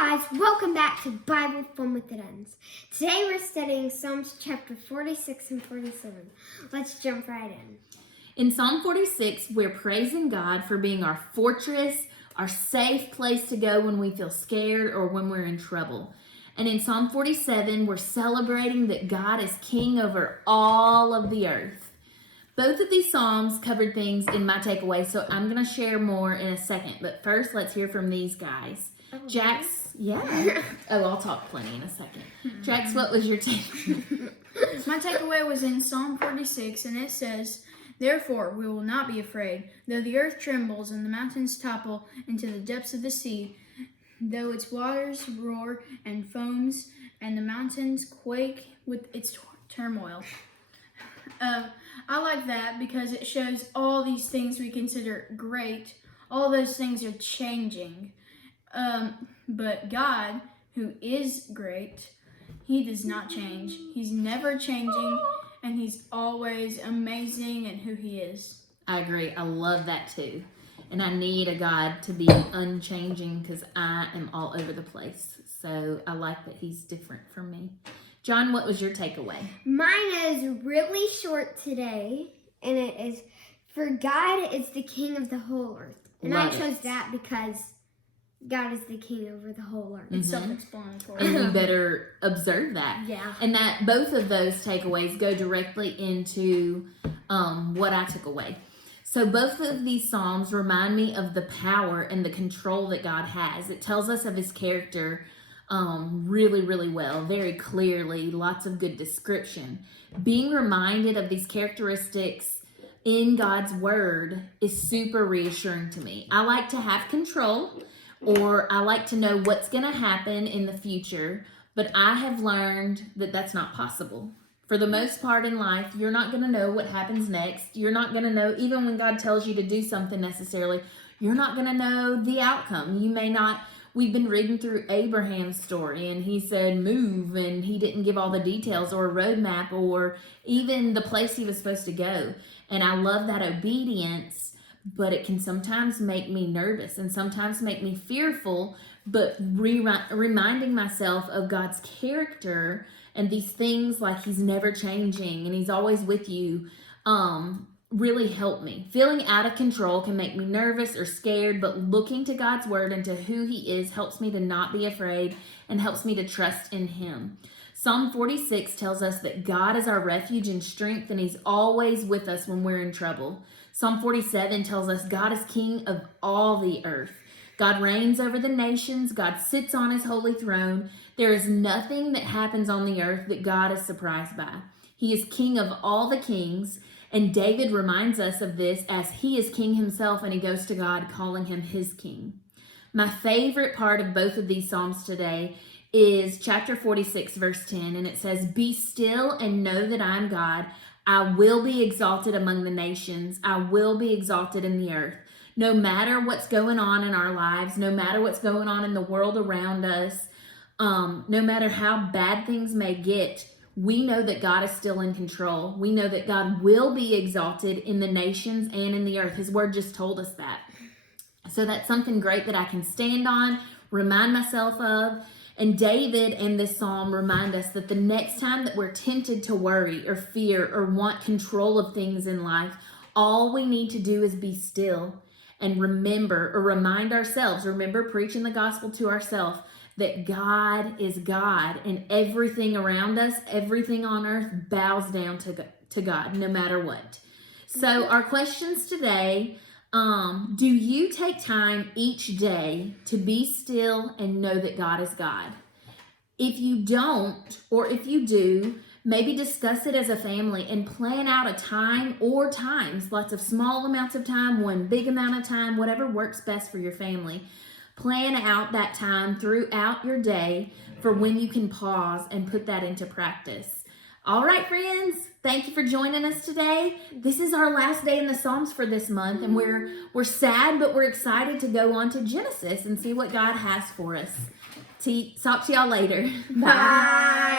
guys, welcome back to Bible Fun with It Ends. Today we're studying Psalms chapter 46 and 47. Let's jump right in. In Psalm 46, we're praising God for being our fortress, our safe place to go when we feel scared or when we're in trouble. And in Psalm 47, we're celebrating that God is king over all of the earth. Both of these Psalms covered things in my takeaway, so I'm going to share more in a second. But first, let's hear from these guys. Jax, yeah. Oh, I'll talk plenty in a second. Jax, what was your takeaway? My takeaway was in Psalm 46, and it says, "Therefore we will not be afraid, though the earth trembles and the mountains topple into the depths of the sea, though its waters roar and foams, and the mountains quake with its turmoil." I like that because it shows all these things we consider great, all those things are changing. But God, who is great, He does not change. He's never changing, and He's always amazing in who He is. I agree. I love that too. And I need a God to be unchanging because I am all over the place. So I like that He's different from me. John, what was your takeaway? Mine is really short today, and it is, "For God is the king of the whole earth." And I chose that because God is the king over the whole earth. It's self-explanatory. And you better observe that. Yeah. And that both of those takeaways go directly into what I took away. So both of these Psalms remind me of the power and the control that God has. It tells us of His character really, really well, very clearly, lots of good description. Being reminded of these characteristics in God's Word is super reassuring to me. I like to have control, or I like to know what's going to happen in the future, but I have learned that that's not possible. For the most part in life, you're not going to know what happens next. You're not going to know, even when God tells you to do something necessarily, you're not going to know the outcome. You may not. We've been reading through Abraham's story, and he said move, and he didn't give all the details or a roadmap or even the place he was supposed to go. And I love that obedience, but it can sometimes make me nervous and sometimes make me fearful, but reminding myself of God's character and these things like He's never changing and He's always with you really help me. Feeling out of control can make me nervous or scared, but looking to God's Word and to who He is helps me to not be afraid and helps me to trust in Him. Psalm 46 tells us that God is our refuge and strength, and He's always with us when we're in trouble. Psalm 47 tells us God is king of all the earth. God reigns over the nations. God sits on His holy throne. There is nothing that happens on the earth that God is surprised by. He is king of all the kings, and David reminds us of this as he is king himself, and he goes to God calling Him his king. My favorite part of both of these Psalms today is chapter 46, verse 10, and it says, "Be still and know that I am God. I will be exalted among the nations. I will be exalted in the earth." No matter what's going on in our lives, no matter what's going on in the world around us, no matter how bad things may get, we know that God is still in control. We know that God will be exalted in the nations and in the earth. His Word just told us that. So that's something great that I can stand on, remind myself of. And David and this psalm remind us that the next time that we're tempted to worry or fear or want control of things in life, all we need to do is be still and remember or remind ourselves, remember preaching the gospel to ourselves, that God is God, and everything around us, everything on earth bows down to God, no matter what. So our questions today, do you take time each day to be still and know that God is God? If you don't, or if you do, maybe discuss it as a family and plan out a time or times, lots of small amounts of time, one big amount of time, whatever works best for your family. Plan out that time throughout your day for when you can pause and put that into practice. All right, friends, thank you for joining us today. This is our last day in the Psalms for this month, and we're sad, but we're excited to go on to Genesis and see what God has for us. Talk to y'all later. Bye.